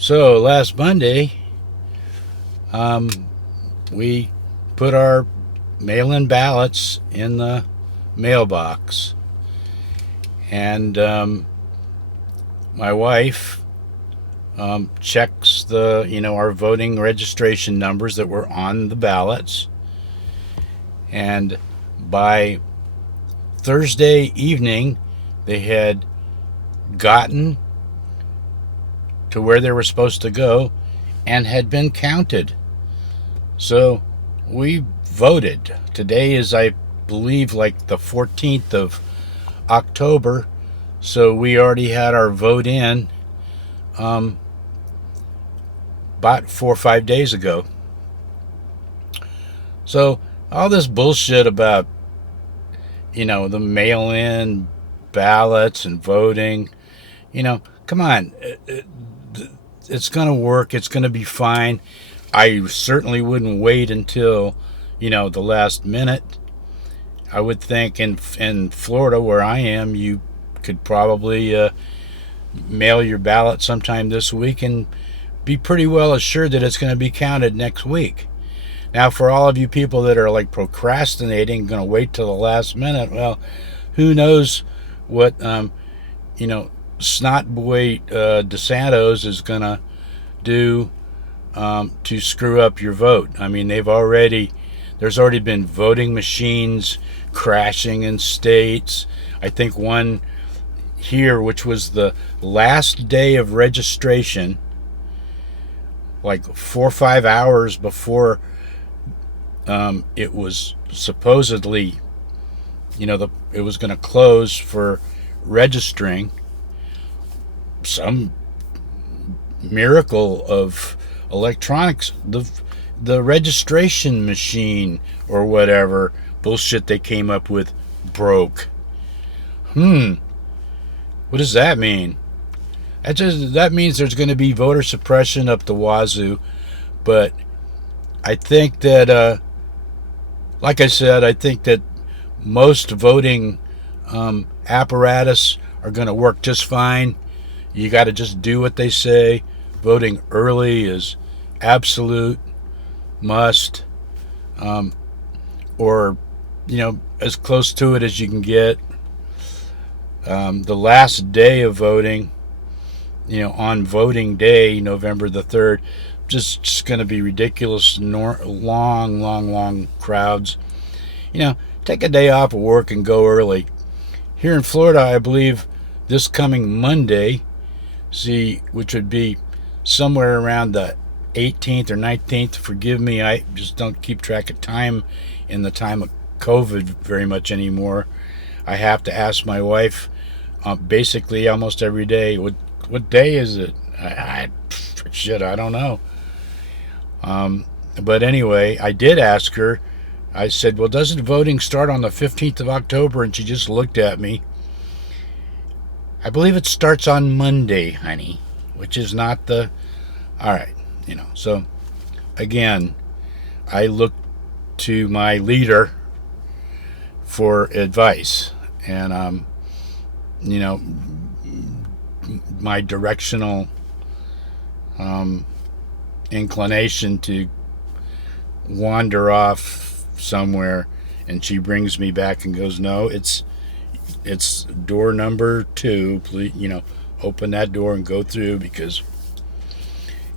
So last Monday, we put our mail-in ballots in the mailbox, and my wife checks our voting registration numbers that were on the ballots, and by Thursday evening, they had gotten to where they were supposed to go and had been counted. So we voted. Today is, I believe, like the 14th of October. So we already had our vote in about 4 or 5 days ago. So all this bullshit about, the mail in ballots and voting, come on. It's going to work. It's going to be fine. I certainly wouldn't wait until, the last minute. I would think in Florida, where I am, you could probably mail your ballot sometime this week and be pretty well assured that it's going to be counted next week. Now, for all of you people that are like procrastinating, going to wait till the last minute, well, who knows what, snot boy DeSantos is going to do to screw up your vote. I mean, there's already been voting machines crashing in states. I think one here, which was the last day of registration, like 4 or 5 hours before it was supposedly, it was going to close for registering. Some miracle of electronics, the registration machine or whatever bullshit they came up with broke. What does that mean? That means there's going to be voter suppression up the wazoo. But I think that, like I said, I think that most voting apparatus are going to work just fine. You got to just do what they say. Voting early is absolute must, or as close to it as you can get. The last day of voting, on voting day, November the 3rd, just going to be ridiculous, long crowds. Take a day off of work and go early. Here in Florida, I believe this coming Monday, which would be somewhere around the 18th or 19th. Forgive me, I just don't keep track of time in the time of COVID very much anymore. I have to ask my wife basically almost every day, what day is it? I don't know. But anyway, I did ask her. I said, well, doesn't voting start on the 15th of October? And she just looked at me. I believe it starts on Monday, honey, which is not the... All right, So, again, I look to my leader for advice. And, my directional inclination to wander off somewhere, and she brings me back and goes, no, it's door number 2, please, open that door and go through,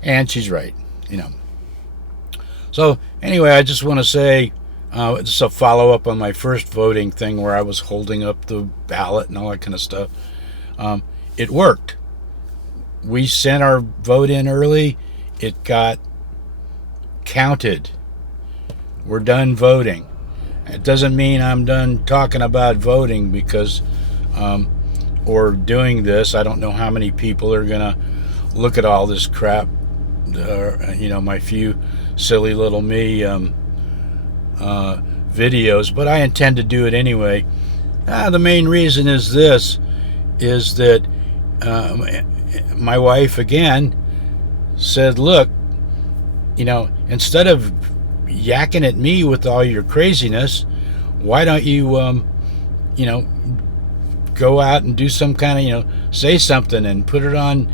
and she's right. So anyway, I just want to say, just a follow up on my first voting thing where I was holding up the ballot and all that kind of stuff. It worked. We sent our vote in early. It got counted. We're done voting. It doesn't mean I'm done talking about voting because, or doing this. I don't know how many people are going to look at all this crap, my few silly little me videos, but I intend to do it anyway. The main reason is that my wife, again, said, look, instead of yakking at me with all your craziness, why don't you, go out and do some kind of, say something and put it on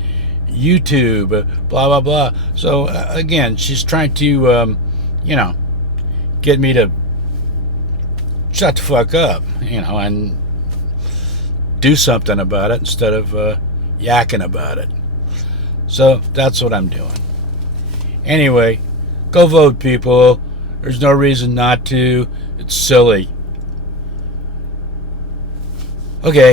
YouTube, blah blah blah. So again, she's trying to, get me to shut the fuck up, and do something about it instead of yakking about it. So that's what I'm doing. Anyway, go vote, people. There's no reason not to. It's silly. Okay.